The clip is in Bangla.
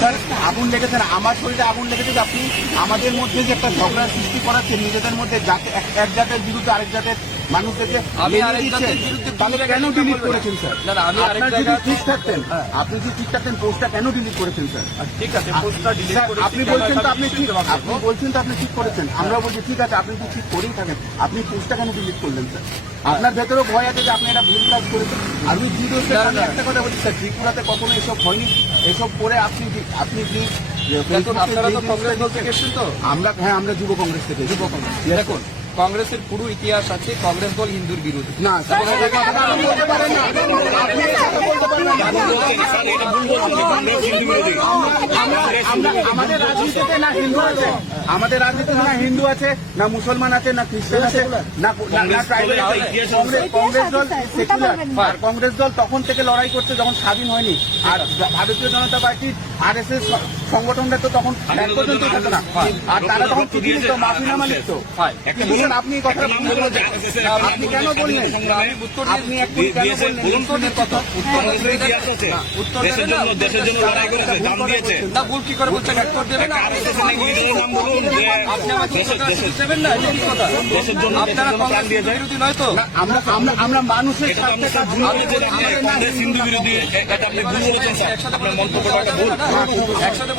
স্যার আগুন লেগেছে না, আমার শরীরে আগুন লেগেছে। আপনি আমাদের মধ্যে যে একটা ঝগড়ার সৃষ্টি করাচ্ছেন নিজেদের মধ্যে, এক জাতের বিরুদ্ধে আরেক জাতের মানুষদেরকে তাহলে কেন ডিলিট করেছেন স্যার? আপনার যদি ঠিক থাকতেন, আপনি যদি ঠিক থাকতেন পোস্টটা কেন ডিলিট করেছেন স্যার? ঠিক আছে, পোস্টটা ডিলিট করে আপনি বলছেন তো আপনি ঠিক করেছেন, আমরা বলছি ঠিক আছে আপনি তো ঠিক করেই থাকেন, আপনি পোস্টটা কেন ডিলিট করলেন স্যার? আপনার ভেতরেও ভয় আছে যে আপনি এটা ভুল কাজ করেছেন। আমি একটা কথা বলছি স্যার, ত্রিপুরাতে কখনো এসব হয়নি। এসব করে আপনি কি আপনারা তো কংগ্রেস দল থেকে এসেছেন তো? আমরা যুব কংগ্রেস থেকে। দেখুন, কংগ্রেসের পুরো ইতিহাস আছে, কংগ্রেস দল হিন্দুর বিরোধী। না আমাদের রাজনীতিতে না হিন্দু আছে, আমাদের রাজনীতিতে না হিন্দু আছে, না মুসলমান আছে, না খ্রিস্টান আছে, না ট্রাইবাল আছে। কংগ্রেস দল সেকুলার, আর কংগ্রেস দল তখন থেকে লড়াই করছে যখন স্বাধীন হয়নি। আর ভারতীয় জনতা পার্টি RSS সংগঠনটা তো তখন এক পর্যন্ত থাকতো না, আর তারা তখন চিঠি লিখত, মাফিনামা লিখত। আপনি কথা আপনি কেন বললেন? আপনি এখন কেন বললেন? দেশের জন্য লড়াই করেছে, দাম দিয়েছে না, ভুল কি করে বলছেন? উত্তর দেবেন না, নাম বলুন যে দেশের জন্য আপনারা কংগ্রেস বিরোধী নয় তো? আমরা মানুষের স্বার্থে কাজ করি। কংগ্রেস হিন্দু বিরোধী, এটা আপনি ভুল বলেছেন স্যার, আপনার মন্তব্যটা ভুল। একসাথে